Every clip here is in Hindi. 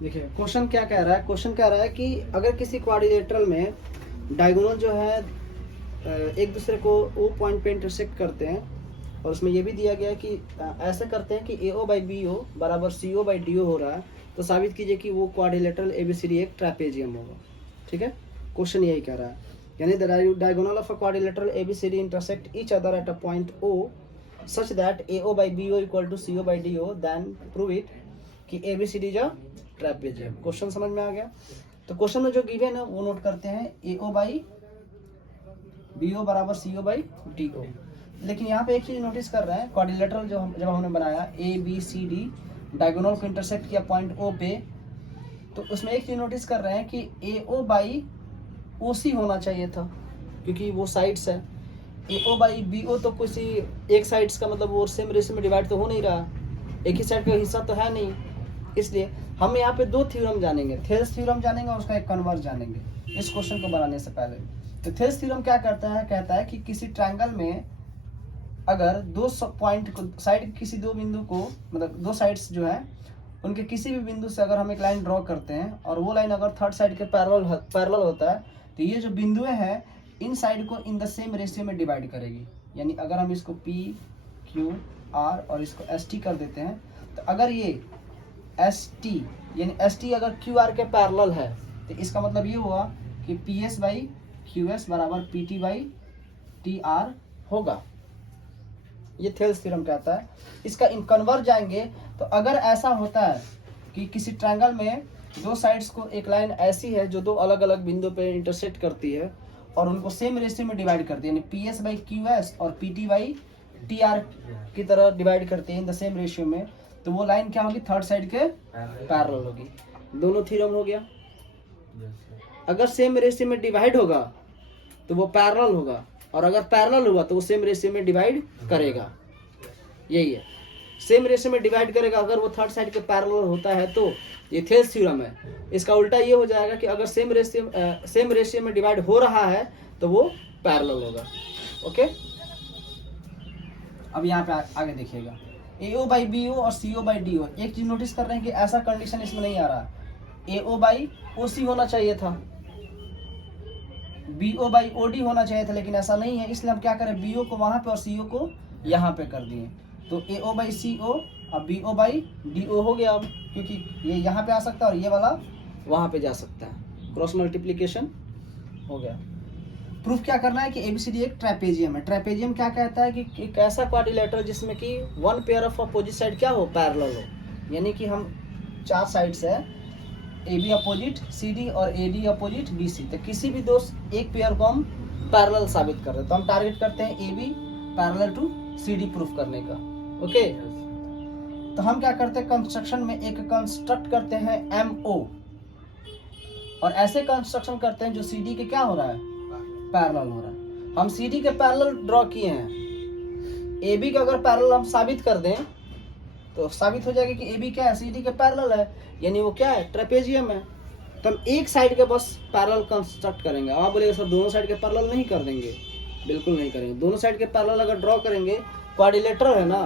देखिए क्वेश्चन क्या कह रहा है, क्वेश्चन कह रहा है कि अगर किसी क्वाड्रिलेटरल में डायगोनल जो है एक दूसरे को ओ पॉइंट पे इंटरसेक्ट करते हैं, और उसमें ये भी दिया गया है कि ऐसे करते हैं कि ए ओ बाई बी ओ बराबर सी ओ बाई डी ओ हो रहा है, तो साबित कीजिए कि वो क्वाड्रिलेटरल एबीसीडी एक ट्रैपेजियम होगा। ठीक है, क्वेश्चन यही कह रहा है, यानी the diagonal of a quadrilateral ABCD intersect each other at a point O such that A O by B O equal to C O by D O, then prove it कि एबीसीडी जो ट्रैपेजियम। क्वेश्चन समझ में आ गया? तो क्वेश्चन में जो गिवन है वो नोट करते हैं, ए ओ बाई बी ओ बराबर सी ओ बाई डी ओ। लेकिन यहाँ पे एक चीज नोटिस कर रहे हैं, क्वाड्रिलेटरल जब हमने बनाया A B C D diagonal को इंटरसेक्ट किया पॉइंट ओ पे, तो उसमें एक चीज नोटिस कर रहे हैं कि ए ओ बाई ओ सी होना चाहिए था, क्योंकि वो साइड्स है। ए ओ बाई बी ओ तो किसी एक साइड्स का मतलब वो सेम रेशियो में डिवाइड तो हो नहीं रहा, एक ही साइड का हिस्सा तो है नहीं। इसलिए हम यहाँ पे दो थ्योरम जानेंगे, थेल्स थ्योरम जानेंगे और उसका एक कन्वर्स जानेंगे इस क्वेश्चन को बनाने से पहले। तो थेल्स थ्योरम क्या करता है, कहता है कि किसी ट्रायंगल में अगर दो पॉइंट को साइड किसी दो बिंदु को मतलब दो साइड्स जो है उनके किसी भी बिंदु से अगर हम एक लाइन ड्रॉ करते हैं और वो लाइन अगर थर्ड साइड के पैरेलल होता है, तो ये जो बिंदुएं हैं इन साइड को इन द सेम रेशियो में डिवाइड करेगी। यानी अगर हम इसको पी क्यू आर और इसको एस टी कर देते हैं, तो अगर ये एस टी यानी एस टी अगर क्यू आर के पैरेलल है, तो इसका मतलब ये हुआ कि P S by Q S बराबर P T by T R होगा। ये थेल्स थ्योरम कहता है। इसका इन कन्वर्स जाएंगे, तो अगर ऐसा होता है कि किसी ट्रायंगल में दो साइड्स को एक लाइन ऐसी है जो दो अलग अलग बिंदु पे इंटरसेक्ट करती है और उनको सेम रेशियो में डिवाइड करती है, यानी P S by Q S और P T by T R की तरह डिवाइड करते हैं इन द सेम रेशियो में, तो वो लाइन क्या होगी, थर्ड साइड के पैरेलल होगी। दोनों थ्योरम हो गया। अगर सेम रेशियो में डिवाइड होगा तो वो पैरेलल होगा, और अगर पैरेलल हुआ तो वो सेम रेशियो में डिवाइड करेगा। यही है, सेम रेशियो में डिवाइड करेगा। अगर वो थर्ड साइड के पैरेलल होता है तो ये थेल्स थ्योरम है। इसका उल्टा ये हो जाएगा कि अगर सेम रेशियो में डिवाइड हो रहा है तो वो पैरेलल होगा। ओके, अब यहाँ पे आगे देखिएगा, ए ओ बाई बी ओ और सी ओ बाई डी ओ। एक चीज नोटिस कर रहे हैं कि ऐसा कंडीशन इसमें नहीं आ रहा, ए ओ बाई ओ सी होना चाहिए था, B O by O D होना चाहिए था, लेकिन ऐसा नहीं है। इसलिए हम क्या करें, बी ओ को वहां पे और सी ओ को यहाँ पे कर दिए, तो ए ओ बाई सी ओ और B O by D O हो गया। अब क्योंकि ये यहाँ पे आ सकता है और ये वाला वहां पे जा सकता है, क्रॉस मल्टीप्लीकेशन हो गया। प्रूफ क्या करना है कि एबीसीडी एक ट्रैपेजियम है। ट्रैपेजियम क्या कहता है कि एक ऐसा क्वाड्रिलेटरल जिसमें कि one pair of opposite side क्या हो, पैरेलल हो। यानी कि हम चार साइड्स है, A B opposite C D और A D opposite B C, तो किसी भी दो एक पेयर को हम पैरेलल साबित कर रहे हैं, तो हम टारगेट करते हैं A B parallel to C D proof करने का। ओके, तो हम क्या करते हैं, कंस्ट्रक्शन में एक कंस्ट्रक्ट करते हैं एम ओ, और ऐसे कंस्ट्रक्शन करते हैं जो सी डी के क्या हो रहा है, पैरेलल हो रहा है। हम सी डी के पैरेलल ड्रॉ किए हैं, ए बी का अगर पैरेलल हम साबित कर दें तो साबित हो जाएगा कि ए बी क्या है, सी डी के पैरेलल है, यानी वो क्या है, ट्रेपेजियम है। तो हम एक साइड के बस पैरेलल कंस्ट्रक्ट करेंगे। आप बोलेंगे सर दोनों साइड के पैरेलल नहीं कर देंगे, बिल्कुल नहीं करेंगे। दोनों साइड के पैरेलल अगर ड्रॉ करेंगे, क्वाड्रिलेटरल है ना,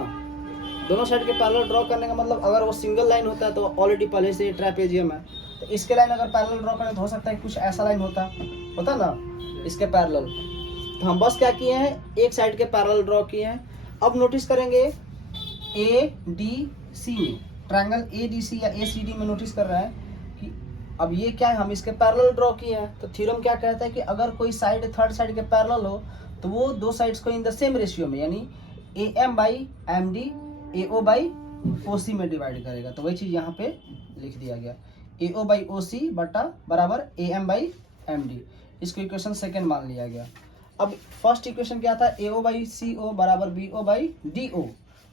दोनों साइड के पैरेलल ड्रॉ करने का मतलब अगर वो सिंगल लाइन होता है तो ऑलरेडी पहले से ट्रेपेजियम है, तो इसके लाइन अगर पैरेलल ड्रॉ करें तो हो सकता है कुछ ऐसा लाइन होता ना इसके पैरेलल। तो हम बस क्या किए हैं, एक साइड के पैरेलल ड्रॉ किए हैं। अब नोटिस करेंगे ए डी सी में, ट्रायंगल ए डी सी या ए सी डी में नोटिस कर रहा है कि अब ये क्या है, हम इसके पैरेलल ड्रॉ किए हैं। तो थ्योरम क्या कहता है कि अगर कोई साइड थर्ड साइड के पैरेलल हो तो वो दो साइड्स को इन द सेम रेशियो में, यानी A M by M D A O by O C में डिवाइड करेगा। तो वही चीज यहाँ पे लिख दिया गया, ए ओ बाई ओ सी बटा बराबर A M by M D. इसको इक्वेशन सेकेंड मान लिया गया। अब फर्स्ट इक्वेशन क्या था, ए ओ बाई सी ओ बराबर B O by D O,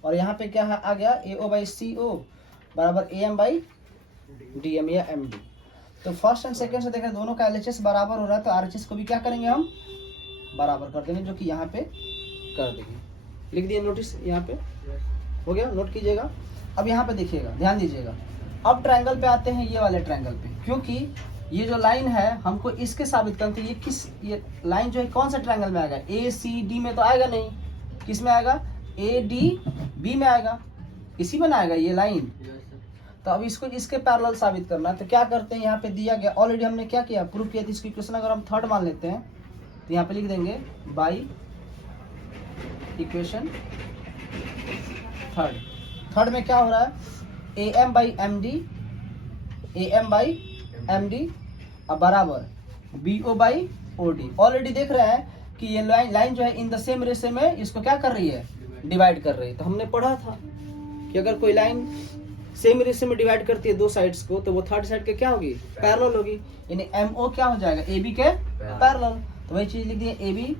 और यहाँ पे क्या है आ गया, ए ओ बाई सी ओ बराबर A M by D M या एम डी। तो फर्स्ट एंड सेकेंड से देखें दोनों का एलएचएस बराबर हो रहा है, तो आरएचएस को भी क्या करेंगे हम बराबर कर देंगे, जो कि यहाँ पे कर देंगे। लिख दिए नोटिस, यहाँ पे हो गया, नोट कीजिएगा। अब यहाँ पे देखिएगा, ध्यान दीजिएगा। अब ट्रायंगल पे आते हैं, ये वाले ट्रायंगल पे, क्योंकि ये जो लाइन है हमको इसके साबित करना था, ये लाइन जो है कौन सा ट्रायंगल में आएगा, ए सी डी में तो आएगा नहीं, किस में आएगा, ए डी बी में आएगा, इसी में ना आएगा ये लाइन। तो अब इसको इसके पैरेलल साबित करना है, तो क्या करते हैं, यहाँ पे दिया गया ऑलरेडी हमने क्या किया, प्रूव किया। तो इसकी इक्वेशन अगर हम थर्ड मान लेते हैं तो यहाँ पे लिख देंगे बाई इक्वेशन थर्ड में क्या हो रहा है, A M by M D अब बराबर B O by O D. Already देख रहे हैं कि ये लाइन जो है इन द सेम रेशियो में इसको क्या कर रही है, डिवाइड कर रही है। तो हमने पढ़ा था कि अगर कोई लाइन सेम रेशियो में डिवाइड करती है दो साइड्स को, तो वो थर्ड साइड के क्या होगी, पैरेलल होगी। यानी एम ओ क्या हो जाएगा, ए बी के पैरेलल। तो वही चीज लिख दिए, A B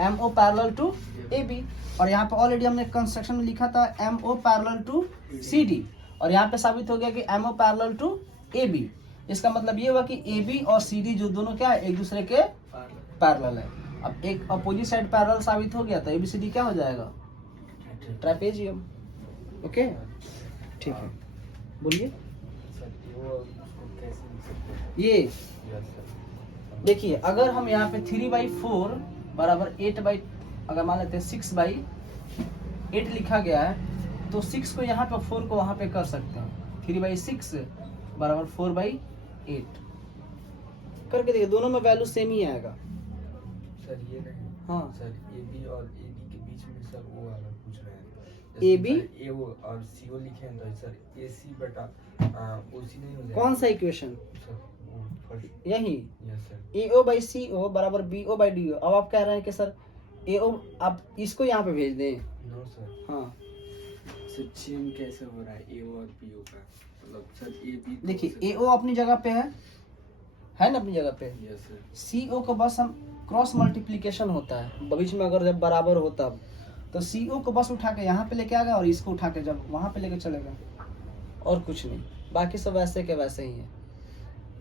M O parallel to A B. और यहाँ पे ऑलरेडी हमने कंस्ट्रक्शन में लिखा था M O parallel to C D, और यहाँ पे साबित हो गया कि M O parallel to A B. इसका मतलब ये हुआ कि ए बी और सी डी जो दोनों क्या है, एक दूसरे के पैरेलल है। अब एक अपोजिट साइड पैरेलल साबित हो गया, तो ए बी सी डी क्या हो जाएगा, ट्रेपेजियम। ओके ठीक है, बोलिए। ये देखिए, अगर हम यहाँ पे 3/4 बराबर 8 अगर मान लेते हैं 6/8 लिखा गया है, तो 6 को यहाँ पे 4 को वहां पे कर सकते हैं। 3/6 बराबर 4/8 करके देखिए, दोनों में वैल्यू सेम ही आएगा। सर ये नहीं, हाँ सर ए बी और ए डी के बीच में सर वो वाला पूछ रहे हैं, ए बी ए ओ और सी ओ लिखे हैं, तो सर ए सी बटा ओ सी नहीं हो जाएगा? कौन सा इक्वेशन, सर वो फर्स्ट यही yes sir. A O by C O बराबर B O by D O. अब आप कह रहे हैं कि सर ए ओ आप इसको यहाँ पे भेज दें। No sir. हाँ सर चेन कैसे हो रहा है ए ओ और बी ओ का, मतलब सर ए बी देखिए, ए ओ अपनी जगह पे है ना, अपनी जगह पे। Yes sir. सी ओ को बस हम क्रॉस मल्टीप्लिकेशन होता है बीच में, अगर जब बराबर हो तब, तो सी ओ को बस उठा के यहाँ पे लेके आएगा और इसको उठा के जब वहाँ पे लेके चलेगा, और कुछ नहीं। बाकी सब वैसे के वैसे ही है,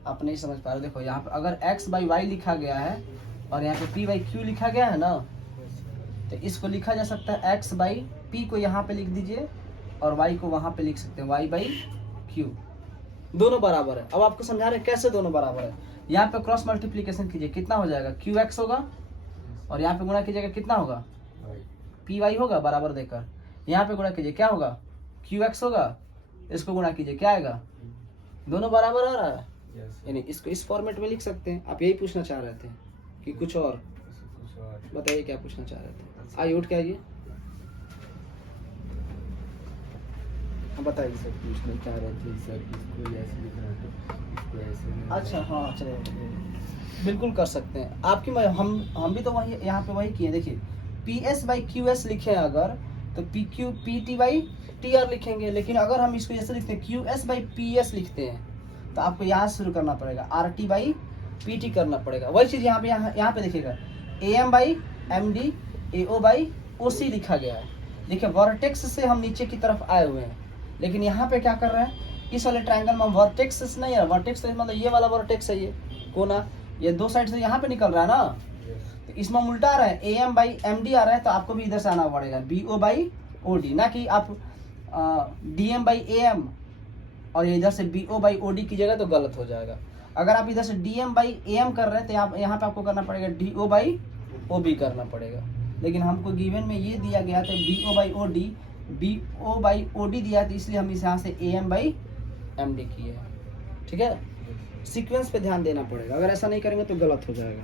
आप नहीं समझ पा रहे। देखो यहाँ पे अगर x बाई वाई लिखा गया है और यहाँ पे p बाई क्यू लिखा गया है ना, तो इसको लिखा जा सकता है x बाई पी को यहाँ पे लिख दीजिए और y को वहाँ पे लिख सकते हैं y बाई क्यू, दोनों बराबर है। अब आपको समझा रहे कैसे दोनों बराबर है। यहाँ पे क्रॉस मल्टीप्लिकेशन कीजिए, कितना हो जाएगा, क्यू एक्स होगा, और यहाँ पे गुणा कीजिएगा कितना होगा, पी वाई होगा बराबर देकर। यहाँ पे गुणा कीजिए क्या होगा, क्यू एक्स होगा, इसको गुणा कीजिए क्या आएगा, दोनों बराबर आ रहा है। यानी इसको इस फॉर्मेट में लिख सकते हैं। आप यही पूछना चाह रहे थे कि कुछ और, बताइए क्या पूछना चाह रहे थे। आइए उठ के आइए, बताइए। सर पूछना चाह रहे थे सर, इसको ऐसे लिखना है तो इसको ऐसे नहीं। अच्छा हाँ चलिए, बिल्कुल कर सकते हैं। आपकी हम भी तो वही यहाँ पे वही किए। देखिए P S by Q S लिखे अगर, तो P Q P T by T R लिखेंगे। लेकिन अगर हम इसको जैसे लिखते हैं Q S by P S लिखते हैं, तो आपको यहाँ से शुरू करना पड़ेगा, R T by P T करना पड़ेगा। वही चीज़ यहाँ पे देखिएगा, A M by M D A O by O C लिखा गया है। देखिए वर्टेक्स से हम नीचे की तरफ आए हुए हैं, लेकिन यहाँ पे क्या कर रहे हैं, इस वाले ट्रायंगल में वर्टेक्स से नहीं है, वर्टेक्स मतलब ये वाला वर्टेक्स है, ये कोना, ये दो साइड से यहाँ पे निकल रहा है ना, तो इसमें हम उल्टा आ रहा है, A M by M D आ रहा है, तो आपको भी इधर से आना पड़ेगा B O by O D, ना कि आप D M by A M और इधर से B O by O D कीजिएगा तो गलत हो जाएगा। अगर आप इधर से D M by A M कर रहे हैं तो यहाँ पे आपको करना पड़ेगा D O by O B करना पड़ेगा। लेकिन हमको गिवन में ये दिया गया था B O by O D, B O by O D दिया, तो इसलिए हम इस यहाँ से A M by M D किए हैं। ठीक है, सीक्वेंस पे ध्यान देना पड़ेगा, अगर ऐसा नहीं करेंगे तो गलत हो जाएगा।